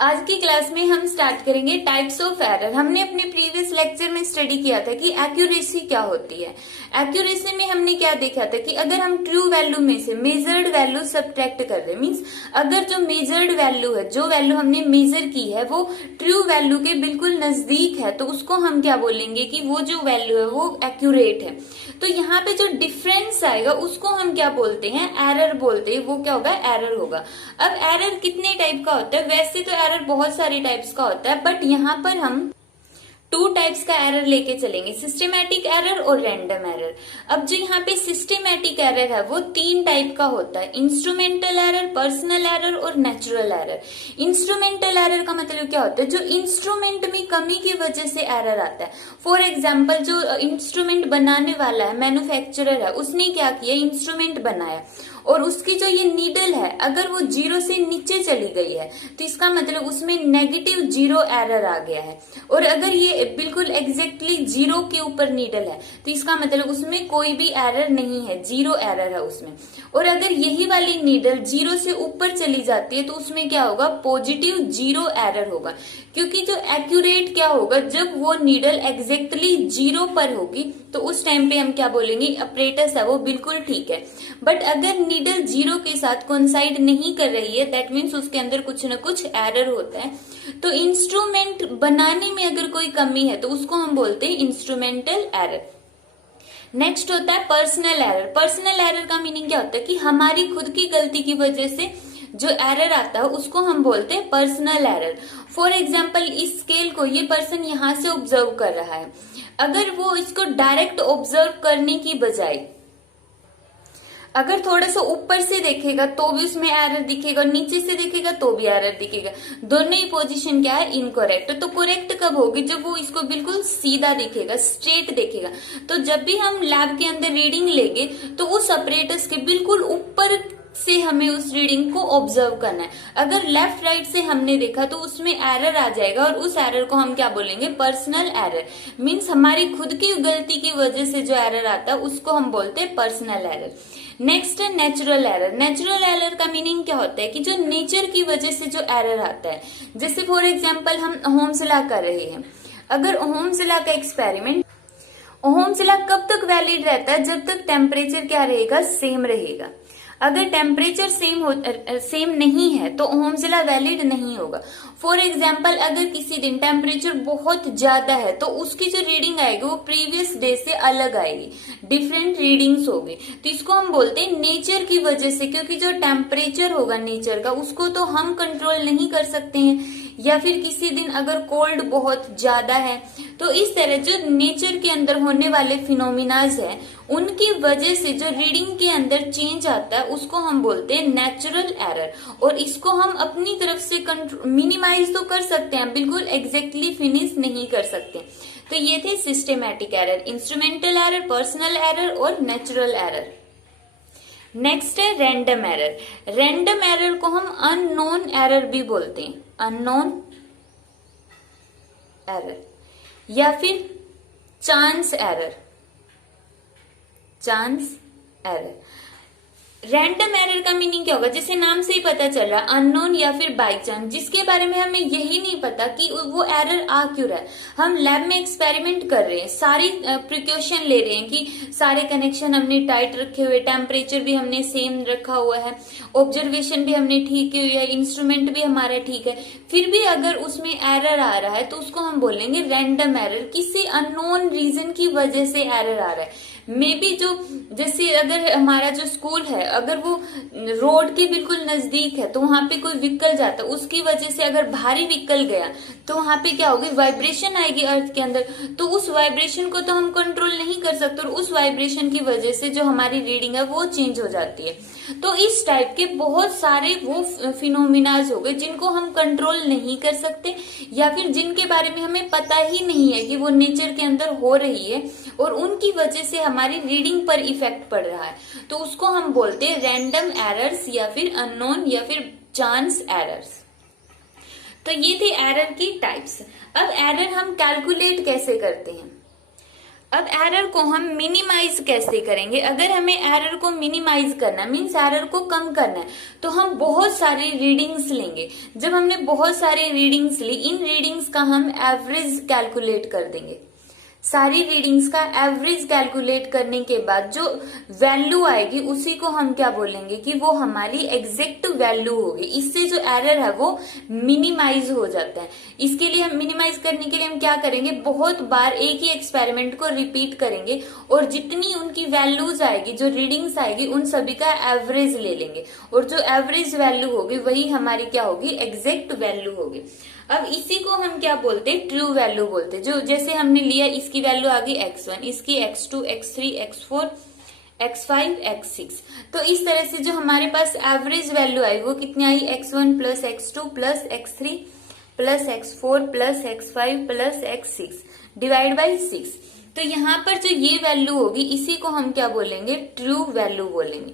आज की क्लास में हम स्टार्ट करेंगे टाइप्स ऑफ एरर। हमने अपने प्रीवियस लेक्चर में स्टडी किया था कि एक्यूरेसी क्या होती है। एक्यूरेसी में हमने क्या देखा था कि अगर हम ट्रू वैल्यू में से मेजर्ड वैल्यू सब्ट्रैक्ट कर रहे, मीन्स अगर जो मेजर्ड वैल्यू है, जो वैल्यू हमने मेजर की है वो ट्रू वैल्यू के बिल्कुल नजदीक है, तो उसको हम क्या बोलेंगे कि वो जो वैल्यू है वो एक्यूरेट है। तो यहाँ पे जो डिफरेंस आएगा उसको हम क्या बोलते हैं, एरर बोलते हैं। वो क्या होगा, एरर होगा। अब एरर कितने टाइप का होता है? वैसे तो एरर बहुत सारे टाइप्स का होता है, बट यहाँ पर हम टू टाइप्स का एरर लेके चलेंगे, सिस्टेमैटिक एरर और रैंडम एरर। अब जो यहाँ पे सिस्टेमैटिक एरर है वो तीन टाइप का होता है, इंस्ट्रूमेंटल एरर, पर्सनल एरर और नेचुरल एरर। इंस्ट्रूमेंटल एरर का मतलब क्या होता है, जो इंस्ट्रूमेंट में कमी की वजह से एरर आता है। फॉर एग्जाम्पल, जो इंस्ट्रूमेंट बनाने वाला है, मैन्युफैक्चरर है, उसने क्या किया, इंस्ट्रूमेंट बनाया और उसकी जो ये नीडल है अगर वो 0 से नीचे चली गई है तो इसका मतलब उसमें नेगेटिव 0 एरर आ गया है। और अगर ये बिल्कुल एग्जैक्टली 0 के ऊपर नीडल है तो इसका मतलब उसमें कोई भी एरर नहीं है, 0 एरर है उसमें। और अगर यही वाली नीडल 0 से ऊपर चली जाती है तो उसमें क्या होगा, पॉजिटिव 0 एरर होगा। क्योंकि जो एक्यूरेट क्या होगा, जब वो नीडल एग्जैक्टली 0 पर होगी तो उस टाइम पे हम क्या बोलेंगे, अपरेटस है वो बिल्कुल ठीक है। बट अगर नीडल 0 के साथ कोइंसाइड नहीं कर रही है, दैट मीन्स उसके अंदर कुछ न कुछ एरर होता है। तो इंस्ट्रूमेंट बनाने में अगर कोई कमी है तो उसको हम बोलते हैं इंस्ट्रूमेंटल एरर। नेक्स्ट होता है पर्सनल एरर। पर्सनल एरर का मीनिंग क्या होता है कि हमारी खुद की गलती की वजह से जो एरर आता है उसको हम बोलते हैं पर्सनल एरर। फॉर एग्जाम्पल, इस स्केल को ये पर्सन यहाँ से ऑब्जर्व कर रहा है, अगर वो इसको डायरेक्ट ऑब्जर्व करने की बजाय अगर थोड़ा सा ऊपर से देखेगा तो भी उसमें एरर दिखेगा, नीचे से देखेगा तो भी एरर दिखेगा। दोनों ही पोजीशन क्या है, इनकरेक्ट। तो करेक्ट कब होगी, जब वो इसको बिल्कुल सीधा दिखेगा, स्ट्रेट देखेगा। तो जब भी हम लैब के अंदर रीडिंग लेंगे तो उस अपरेटस के बिल्कुल ऊपर से हमें उस रीडिंग को ऑब्जर्व करना है। अगर लेफ्ट राइट से हमने देखा तो उसमें एरर आ जाएगा और उस एरर को हम क्या बोलेंगे, पर्सनल एरर। मीन्स हमारी खुद की गलती की वजह से जो एरर आता है उसको हम बोलते हैं पर्सनल एरर। नेक्स्ट है नेचुरल एरर। नेचुरल एरर का मीनिंग क्या होता है कि जो नेचर की वजह से जो एरर आता है, जैसे फॉर एग्जाम्पल हम ओहम्स लॉ कर रहे हैं। अगर ओहम्स लॉ का एक्सपेरिमेंट, ओहम्स लॉ कब तक वैलिड रहता है, जब तक टेम्परेचर क्या रहेगा, सेम रहेगा। अगर टेम्परेचर सेम नहीं है तो ओहम्स लॉ वैलिड नहीं होगा। फॉर एग्जाम्पल, अगर किसी दिन टेम्परेचर बहुत ज्यादा है तो उसकी जो रीडिंग आएगी वो प्रीवियस डे से अलग आएगी, डिफरेंट रीडिंग्स होगी। तो इसको हम बोलते हैं नेचर की वजह से, क्योंकि जो टेम्परेचर होगा नेचर का उसको तो हम कंट्रोल नहीं कर सकते हैं। या फिर किसी दिन अगर कोल्ड बहुत ज्यादा है, तो इस तरह जो नेचर के अंदर होने वाले फिनोमिनाज है उनकी वजह से जो रीडिंग के अंदर चेंज आता है उसको हम बोलते हैं नेचुरल एरर। और इसको हम अपनी तरफ से मिनिमाइज तो कर सकते हैं, बिल्कुल एग्जैक्टली फिनिश नहीं कर सकते। तो ये थे systematic error, instrumental error, personal error और नेचुरल एरर। नेक्स्ट है रैंडम एरर। रैंडम एरर को हम अननोन एरर भी बोलते हैं, अननोन एरर या फिर chance error, chance error. Random error का मीनिंग क्या होगा, जैसे नाम से ही पता चल रहा है, अननोन या फिर बाई चांस, जिसके बारे में हमें यही नहीं पता कि वो एरर आ क्यों रहा है। हम लैब में एक्सपेरिमेंट कर रहे हैं, सारी प्रिकॉशन ले रहे हैं कि सारे कनेक्शन हमने टाइट रखे हुए, टेम्परेचर भी हमने सेम रखा हुआ है, ऑब्जर्वेशन भी हमने ठीक की हुई है, इंस्ट्रूमेंट भी हमारा ठीक है, फिर भी अगर उसमें एरर आ रहा है तो उसको हम बोलेंगे रैंडम एरर। किसी अननोन रीजन की वजह से एरर आ रहा है। मे बी जो, जैसे अगर हमारा जो स्कूल है अगर वो रोड के बिल्कुल नजदीक है तो वहां पे कोई व्हीकल जाता है, उसकी वजह से अगर भारी व्हीकल गया तो वहां पे क्या होगी, वाइब्रेशन आएगी अर्थ के अंदर। तो उस वाइब्रेशन को तो हम कंट्रोल नहीं कर सकते और उस वाइब्रेशन की वजह से जो हमारी रीडिंग है वो चेंज हो जाती है। तो इस टाइप के बहुत सारे वो फिनोमिनाज हो गए जिनको हम कंट्रोल नहीं कर सकते या फिर जिनके बारे में हमें पता ही नहीं है कि वो नेचर के अंदर हो रही है और उनकी वजह से हमारी रीडिंग पर इफेक्ट पड़ रहा है। तो उसको हम बोलते हैं रैंडम एरर्स या फिर अननोन या फिर चांस एरर्स। तो ये थे एरर की टाइप्स। अब एरर हम कैलकुलेट कैसे करते हैं। अब एरर को हम मिनिमाइज कैसे करेंगे? अगर हमें एरर को मिनिमाइज करना मीन्स एरर को कम करना है तो हम बहुत सारे रीडिंग्स लेंगे। जब हमने बहुत सारे रीडिंग्स ली, इन रीडिंग्स का हम एवरेज कैलकुलेट कर देंगे। सारी रीडिंग्स का एवरेज कैलकुलेट करने के बाद जो वैल्यू आएगी उसी को हम क्या बोलेंगे कि वो हमारी एग्जैक्ट वैल्यू होगी। इससे जो एरर है वो मिनिमाइज हो जाता है। इसके लिए हम मिनिमाइज करने के लिए हम क्या करेंगे, बहुत बार एक ही एक्सपेरिमेंट को रिपीट करेंगे और जितनी उनकी वैल्यूज आएगी, जो रीडिंग्स आएगी, उन सभी का एवरेज ले लेंगे और जो एवरेज वैल्यू होगी वही हमारी क्या होगी, एग्जैक्ट वैल्यू होगी। अब इसी को हम क्या बोलते हैं, ट्रू वैल्यू बोलते हैं। जो जैसे हमने लिया, इसकी वैल्यू आ गई x1, इसकी x2, x3, x4, x5, x6। तो इस तरह से जो हमारे पास एवरेज वैल्यू आई वो कितनी आई, x1 plus x2 plus x3 plus x4 plus x5 plus x6 divide by 6। तो यहाँ पर जो ये वैल्यू होगी इसी को हम क्या बोलेंगे, ट्रू वैल्यू बोलेंगे।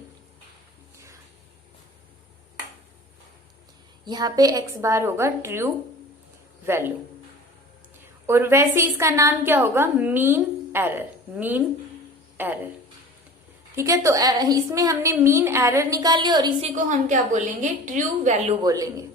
यहाँ पे x बार होगा ट्रू वैल्यू और वैसे इसका नाम क्या होगा, मीन एरर। मीन एरर, ठीक है। तो इसमें हमने मीन एरर निकाल लिया और इसी को हम क्या बोलेंगे, ट्रू वैल्यू बोलेंगे।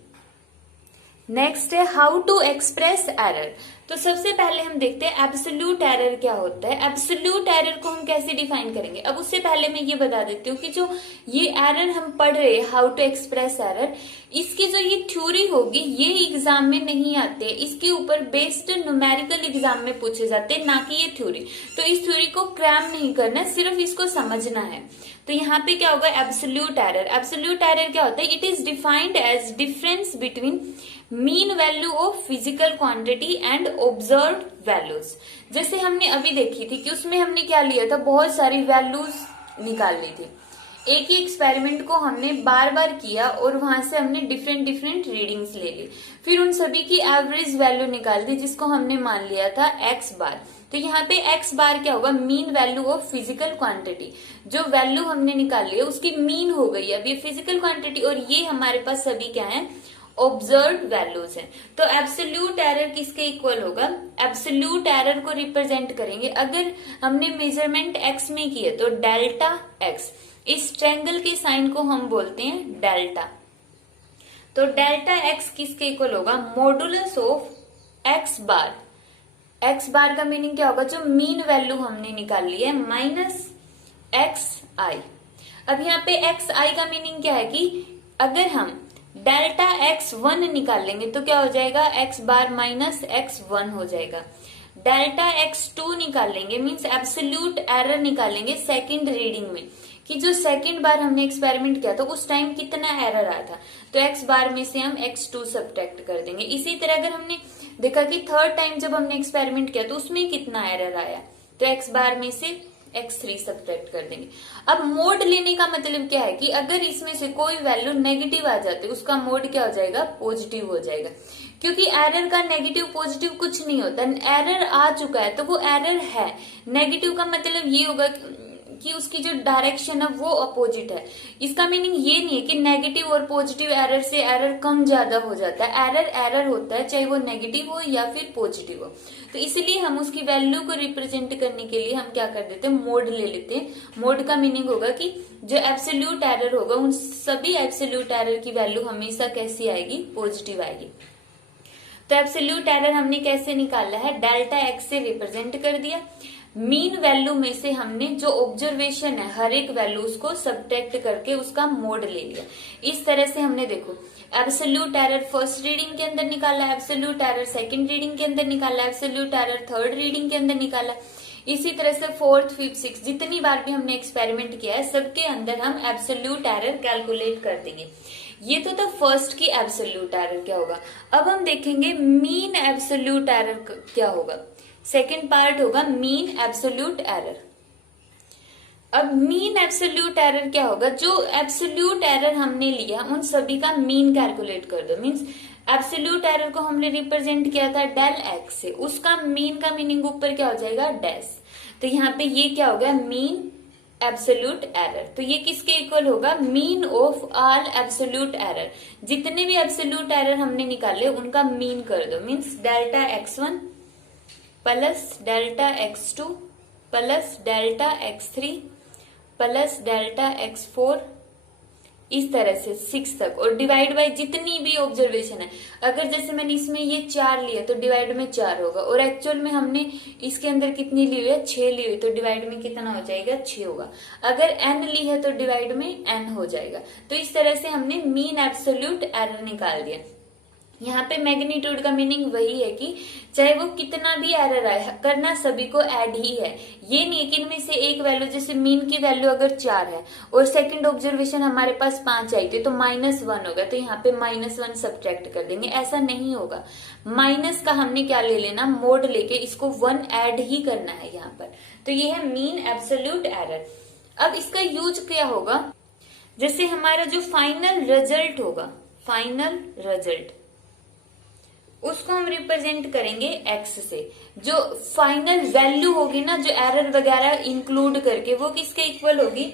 नेक्स्ट है हाउ टू एक्सप्रेस एरर। तो सबसे पहले हम देखते हैं एब्सोल्यूट एरर क्या होता है। एब्सोल्यूट एरर को हम कैसे डिफाइन करेंगे। अब उससे पहले मैं ये बता देती हूँ कि जो ये एरर हम पढ़ रहे हैं, हाउ टू एक्सप्रेस एरर, इसकी जो ये थ्योरी होगी ये एग्जाम में नहीं आते, इसके ऊपर बेस्ड न्यूमेरिकल एग्जाम में पूछे जाते हैं, ना कि ये थ्योरी। तो इस थ्योरी को क्रैम नहीं करना, सिर्फ इसको समझना है। तो यहाँ पे क्या होगा, एब्सोल्यूट एरर। एब्सोल्यूट एरर क्या होता है, it is defined age difference between mean value of physical quantity and observed values. जैसे हमने अभी देखी थी कि उसमें हमने क्या लिया था, बहुत सारी वैल्यूज निकाल ली थी। एक ही एक्सपेरिमेंट को हमने बार बार किया और वहां से हमने डिफरेंट डिफरेंट रीडिंग्स ले ली, फिर उन सभी की एवरेज वैल्यू निकाल दी जिसको हमने मान लिया था x बार। तो यहाँ पे x बार क्या होगा, mean value of physical quantity. जो वैल्यू हमने निकाल ली है उसकी मीन हो गई। अब ये फिजिकल क्वांटिटी और ये हमारे पास सभी क्या है, ऑब्जर्व्ड वैल्यूज हैं। तो एब्सोल्यूट एरर किसके इक्वल होगा, एब्सोल्यूट एरर को रिप्रेजेंट करेंगे। अगर हमने मेजरमेंट x में की है तो डेल्टा x, इस ट्रायंगल के साइन को हम बोलते हैं डेल्टा। तो डेल्टा x किसके इक्वल होगा, modulus of x bar. x बार का मीनिंग क्या होगा, जो मीन वैल्यू हमने निकाल ली है, माइनस xi। अब यहाँ पे xi का मीनिंग क्या है कि अगर हम डेल्टा x1 निकाल लेंगे तो क्या हो जाएगा, x बार माइनस x1 हो जाएगा। डेल्टा x2 निकाल लेंगे मीन्स एब्सोल्यूट एरर निकालेंगे सेकंड रीडिंग में, कि जो सेकंड बार हमने एक्सपेरिमेंट किया था उस टाइम कितना एरर आया था, तो x बार में से हम x2 सब्ट्रैक्ट कर देंगे। इसी तरह अगर हमने देखा कि थर्ड टाइम जब हमने एक्सपेरिमेंट किया तो उसमें कितना एरर आया, तो x बार में से x3 सब्ट्रैक्ट कर देंगे। अब मोड लेने का मतलब क्या है कि अगर इसमें से कोई वैल्यू नेगेटिव आ जाती है उसका मोड क्या हो जाएगा, पॉजिटिव हो जाएगा। क्योंकि एरर का नेगेटिव पॉजिटिव कुछ नहीं होता, एरर आ चुका है तो वो एरर है। नेगेटिव का मतलब ये होगा कि उसकी जो डायरेक्शन है वो अपोजिट है। इसका मीनिंग ये नहीं है कि नेगेटिव और पॉजिटिव एरर से एरर कम ज्यादा हो जाता है। एरर एरर होता है, चाहे वो नेगेटिव हो या फिर पॉजिटिव हो। तो इसलिए हम उसकी वैल्यू को रिप्रेजेंट करने के लिए हम क्या कर देते हैं, मोड ले लेते हैं। मोड का मीनिंग होगा कि जो एब्सोल्यूट एरर होगा उन सभी एब्सोल्यूट एरर की वैल्यू हमेशा कैसी आएगी, पॉजिटिव आएगी। तो एब्सोल्यूट एरर हमने कैसे निकाला है, डेल्टा x से रिप्रेजेंट कर दिया। मीन वैल्यू में से हमने जो ऑब्जर्वेशन है हर एक वैल्यू उसको सब्ट्रैक्ट करके उसका मोड ले लिया। इस तरह से हमने देखो एब्सोल्यूट एरर फर्स्ट रीडिंग के अंदर निकाला, एब्सोल्यूट एरर सेकंड रीडिंग के अंदर निकाला, एब्सोल्यूट एरर थर्ड रीडिंग के अंदर निकाला। इसी तरह से फोर्थ, फिफ्थ, सिक्स, जितनी बार भी हमने एक्सपेरिमेंट किया है सबके अंदर हम एब्सोल्यूट एरर कैलकुलेट कर देंगे। ये तो था फर्स्ट की एब्सोल्यूट एरर क्या होगा। अब हम देखेंगे मीन एब्सोल्यूट एरर क्या होगा। सेकेंड पार्ट होगा मीन एब्सोल्यूट एरर। अब मीन एब्सोल्यूट एरर क्या होगा, जो एब्सोल्यूट एरर हमने लिया उन सभी का मीन कैलकुलेट कर दो। मीन्स एब्सोल्यूट एरर को हमने रिप्रेजेंट किया था डेल एक्स से, उसका मीन का मीनिंग ऊपर क्या हो जाएगा, डैश। तो यहाँ पे ये क्या होगा, मीन एब्सोल्यूट एरर। तो ये किसके इक्वल होगा, mean of all absolute error. जितने भी एब्सोल्यूट एरर हमने निकाले उनका मीन कर दो। Means delta x1 plus delta x2 plus delta x3 plus delta x4, इस तरह से 6 तक, और डिवाइड बाय जितनी भी ऑब्जर्वेशन है। अगर जैसे मैंने इसमें ये 4 लिया तो डिवाइड में 4 होगा, और एक्चुअल में हमने इसके अंदर कितनी ली हुई है, 6 ली हुई, तो डिवाइड में कितना हो जाएगा, 6 होगा। अगर n ली है तो डिवाइड में n हो जाएगा। तो इस तरह से हमने मीन एब्सोल्यूट एरर निकाल दिया। यहाँ पे मैग्नीट्यूड का मीनिंग वही है कि चाहे वो कितना भी एरर आए, करना सभी को ऐड ही है। ये नहीं कि इनमें से एक वैल्यू, जैसे मीन की वैल्यू अगर 4 है और सेकंड ऑब्जर्वेशन हमारे पास 5 आई थी तो -1 होगा, तो यहाँ पे -1 सब्ट्रैक्ट कर देंगे, ऐसा नहीं होगा। माइनस का हमने क्या ले लेना, मोड लेके इसको 1 ऐड ही करना है यहाँ पर। तो ये है मीन एब्सोल्यूट एरर। अब इसका यूज क्या होगा, जैसे हमारा जो फाइनल रिजल्ट होगा, फाइनल रिजल्ट उसको हम रिप्रेजेंट करेंगे x से। जो फाइनल वैल्यू होगी ना, जो एरर वगैरह इंक्लूड करके, वो किसके इक्वल होगी,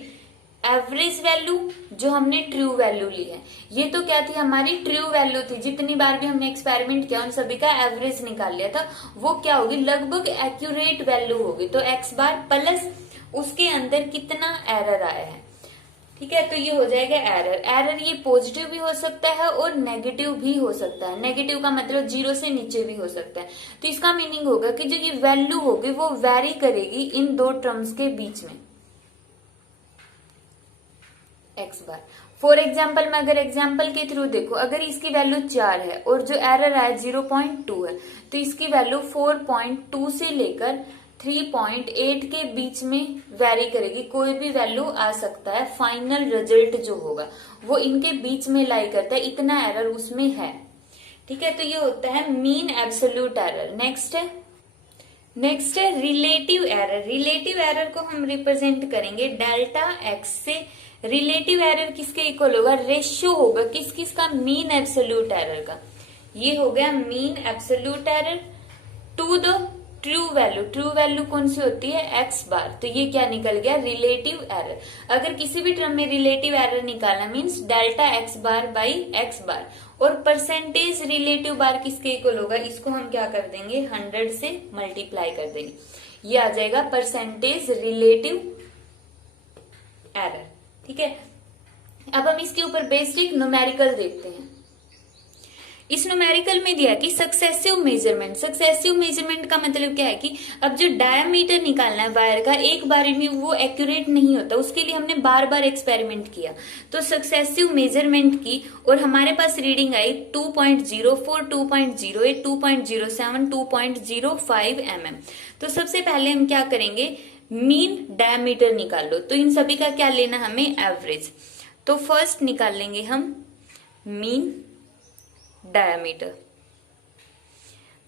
एवरेज वैल्यू जो हमने ट्रू वैल्यू ली है। ये तो क्या थी, हमारी ट्रू वैल्यू थी। जितनी बार भी हमने एक्सपेरिमेंट किया उन सभी का एवरेज निकाल लिया था, वो क्या होगी, लगभग एक्यूरेट वैल्यू होगी। तो x बार प्लस उसके अंदर कितना एरर आया है, ठीक है, तो ये हो जाएगा एरर। एरर ये पॉजिटिव भी हो सकता है और नेगेटिव भी हो सकता है। नेगेटिव का मतलब 0 से नीचे भी हो सकता है। तो इसका मीनिंग होगा कि जो ये वैल्यू होगी वो वेरी करेगी इन दो टर्म्स के बीच में, x बार। फॉर एग्जाम्पल में अगर एग्जाम्पल के थ्रू देखो, अगर इसकी वैल्यू 4 है और जो एरर आया 0.2 है, तो इसकी वैल्यू 4.2 से लेकर 3.8 के बीच में वेरी करेगी। कोई भी वैल्यू आ सकता है, फाइनल रिजल्ट जो होगा वो इनके बीच में लाई करता है, इतना एरर उसमें है, ठीक है। तो ये होता है मीन एब्सोल्यूट एरर। नेक्स्ट है रिलेटिव एरर। रिलेटिव एरर को हम रिप्रेजेंट करेंगे डेल्टा x से। रिलेटिव एरर किसके इक्वल होगा, रेशियो होगा किसका, मीन एब्सोल्यूट एरर का। ये हो गया mean absolute error to the true value. True value कौन सी होती है, x बार। तो ये क्या निकल गया, रिलेटिव एरर। अगर किसी भी टर्म में रिलेटिव एरर निकालना means delta x bar by x बार, और परसेंटेज रिलेटिव बार किसके इक्वल होगा, इसको हम क्या कर देंगे, 100 से मल्टीप्लाई कर देंगे। ये आ जाएगा परसेंटेज रिलेटिव एरर, ठीक है। अब हम इसके ऊपर बेसिक न्यूमेरिकल देखते हैं। इस न्यूमेरिकल में दिया कि सक्सेसिव मेजरमेंट। सक्सेसिव मेजरमेंट का मतलब क्या है कि अब जो डायमीटर निकालना है वायर का, एक बार में वो एक्यूरेट नहीं होता, उसके लिए हमने बार बार एक्सपेरिमेंट किया। तो सक्सेसिव मेजरमेंट की और हमारे पास रीडिंग आई 2.04, 2.08, 2.07, 2.05 mm। तो सबसे पहले हम क्या करेंगे, मीन डायमीटर निकाल लो। तो इन सभी का क्या लेना हमें, एवरेज। तो फर्स्ट निकाल लेंगे हम मीन डायमीटर।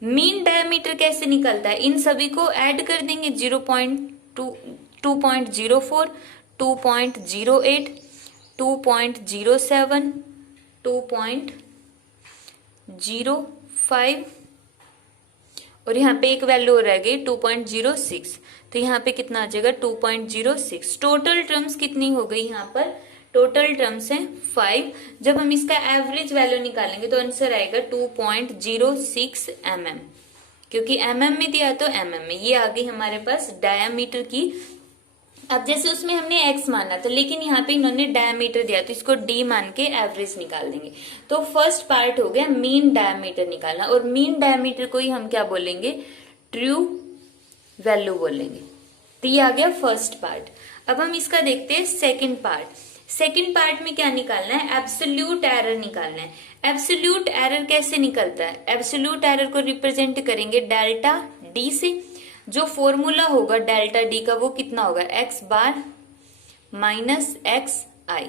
मीन डायमीटर कैसे निकलता है, इन सभी को ऐड कर देंगे, 0.2, 2.04, 2.08, 2.07, 2.05, और यहाँ पे एक वैल्यू रह गई 2.06। तो यहाँ पे कितना आ जाएगा, 2.06। टोटल टर्म्स कितनी हो गई, यहाँ पर टोटल टर्म्स हैं 5। जब हम इसका एवरेज वैल्यू निकालेंगे तो आंसर आएगा 2.06 mm, क्योंकि mm में दिया तो mm में। ये आ गई हमारे पास डायमीटर की। अब जैसे उसमें हमने x माना था, लेकिन यहाँ पे इन्होंने डायमीटर दिया तो इसको d मान के एवरेज निकाल देंगे। तो फर्स्ट पार्ट हो गया मीन डायमीटर निकालना, और मीन डायमीटर को ही हम क्या बोलेंगे, ट्रू वैल्यू बोलेंगे। तो ये आ गया फर्स्ट पार्ट। अब हम इसका देखते हैं सेकेंड पार्ट। सेकेंड पार्ट में क्या निकालना है, एब्सोल्यूट एरर निकालना है। एब्सोल्यूट एरर कैसे निकलता है, एब्सोल्यूट एरर को रिप्रेजेंट करेंगे डेल्टा डी से। जो फॉर्मूला होगा डेल्टा डी का वो कितना होगा, x bar minus x I.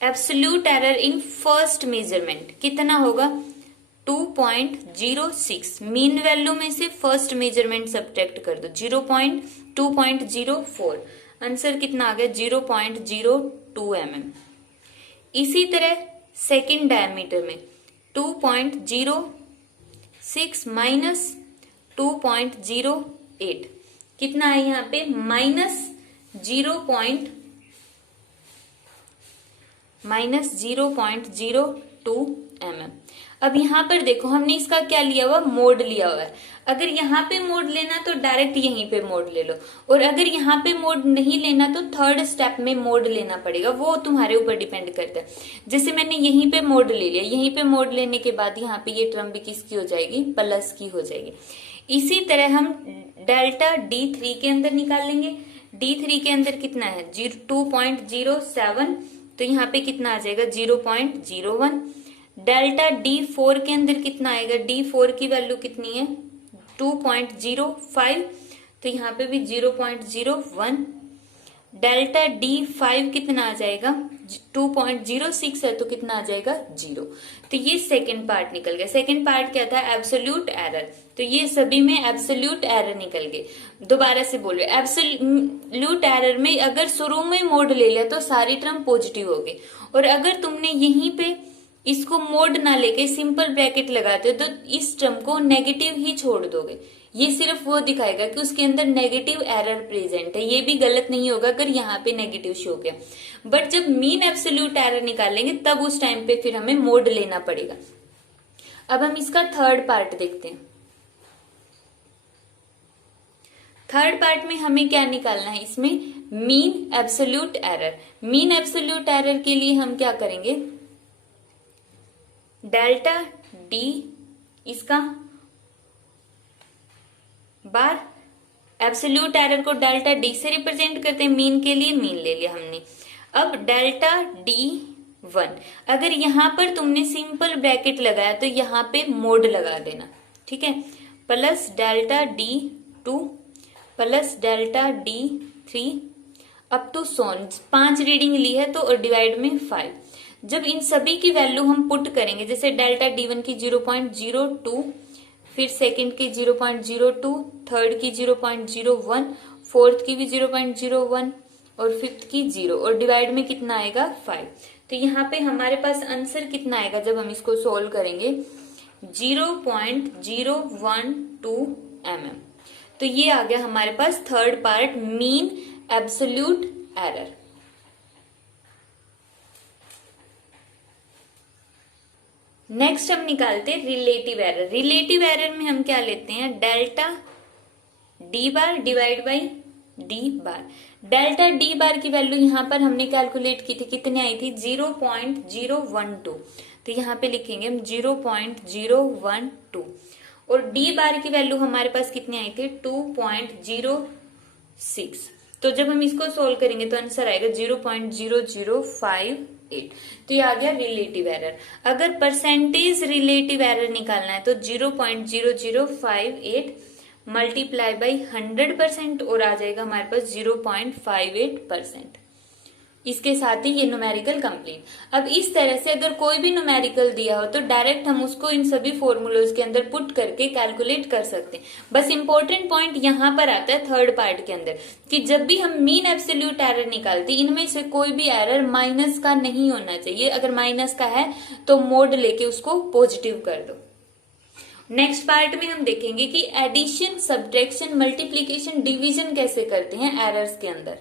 Absolute error in first measurement कितना होगा, 2.06। मीन वैल्यू में से फर्स्ट मेजरमेंट सब्ट्रैक्ट कर दो, 2.04। आंसर कितना आ गया, 0.02 mm। इसी तरह सेकेंड डायमीटर में 2.06 माइनस 2.08 कितना है यहाँ पे, -0.02 mm। अब यहाँ पर देखो हमने इसका क्या लिया हुआ, मोड लिया हुआ है। अगर यहाँ पे मोड लेना तो डायरेक्ट यहीं पे मोड ले लो, और अगर यहाँ पे मोड नहीं लेना तो थर्ड स्टेप में मोड लेना पड़ेगा, वो तुम्हारे ऊपर डिपेंड करता है। जैसे मैंने यहीं पे मोड ले लिया, यहीं पे मोड लेने के बाद यहाँ पे ये टर्म भी किसकी हो जाएगी, प्लस की हो जाएगी। इसी तरह हम डेल्टा D3 के अंदर निकाल लेंगे। D3 के अंदर कितना है 2.07, तो यहाँ पे कितना आ जाएगा 0.01। डेल्टा D4 के अंदर कितना आएगा, D4 की वैल्यू कितनी है 2.05, तो यहाँ पे भी 0.01। डेल्टा D5 कितना आ जाएगा 2.06 है, तो कितना आ जाएगा 0। तो ये सेकंड पार्ट निकल गया। सेकंड पार्ट क्या था, एब्सोल्यूट एरर। तो ये सभी में एब्सोल्यूट एरर निकल गए। दोबारा से बोल रहे, एब्सोल्यूट एरर में अगर शुरू में मोड ले लिया तो सारी टर्म पॉजिटिव हो गई, और अगर तुमने यहीं पे इसको मोड ना लेके सिंपल ब्रैकेट लगाते हो तो इस टर्म को नेगेटिव ही छोड़ दोगे। ये सिर्फ वो दिखाएगा कि उसके अंदर नेगेटिव एरर प्रेजेंट है। ये भी गलत नहीं होगा अगर यहाँ पे नेगेटिव शो किया, बट जब मीन एब्सोल्यूट एरर निकालेंगे तब उस टाइम पे फिर हमें मोड लेना पड़ेगा। अब हम इसका थर्ड पार्ट देखते हैं। थर्ड पार्ट में हमें क्या निकालना है, इसमें mean absolute error. Mean absolute error के लिए हम क्या करेंगे, डेल्टा D इसका बार, एब्सोल्यूट एरर को डेल्टा D से रिप्रेजेंट करते हैं, मीन के लिए मीन ले लिया हमने। अब डेल्टा D1, अगर यहां पर तुमने सिंपल ब्रैकेट लगाया तो यहां पे मोड लगा देना, ठीक है, plus delta D2 plus delta D3 up to so on. 5 reading ली है तो और डिवाइड में 5। जब इन सभी की वैल्यू हम पुट करेंगे, जैसे डेल्टा D1 की 0.02, फिर सेकंड की 0.02, थर्ड की 0.01, फोर्थ की भी 0.01 और फिफ्थ की 0, और डिवाइड में कितना आएगा 5। तो यहाँ पे हमारे पास आंसर कितना आएगा जब हम इसको सोल्व करेंगे, 0.012 mm। तो ये आ गया हमारे पास third part, mean absolute error. Next हम निकालते हैं रिलेटिव एरर। रिलेटिव एरर में हम क्या लेते हैं, delta D bar divide by D bar. Delta D बार की वैल्यू यहाँ पर हमने कैलकुलेट की थी, कितनी आई थी 0.012, तो यहाँ पे लिखेंगे हम 0.012, और D बार की वैल्यू हमारे पास कितनी आई थी 2.06। तो जब हम इसको सोल्व करेंगे तो आंसर आएगा 0.0058। तो ये आ गया रिलेटिव एरर। अगर परसेंटेज रिलेटिव एरर निकालना है तो 0.0058 मल्टीप्लाई बाई 100% और आ जाएगा हमारे पास 0.58%। इसके साथ ही ये न्यूमेरिकल कंप्लीट। अब इस तरह से अगर कोई भी न्यूमेरिकल दिया हो तो डायरेक्ट हम उसको इन सभी फॉर्मूलाज के अंदर पुट करके कैलकुलेट कर सकते हैं। बस इंपॉर्टेंट पॉइंट यहाँ पर आता है थर्ड पार्ट के अंदर कि जब भी हम मीन एब्सोल्यूट एरर निकालते हैं, इनमें से कोई भी एरर माइनस का नहीं होना चाहिए। अगर माइनस का है तो मोड लेके उसको पॉजिटिव कर दो। नेक्स्ट पार्ट में हम देखेंगे कि एडिशन, सब्ट्रैक्शन, मल्टीप्लीकेशन, डिवीजन कैसे करते हैं एरर्स के अंदर।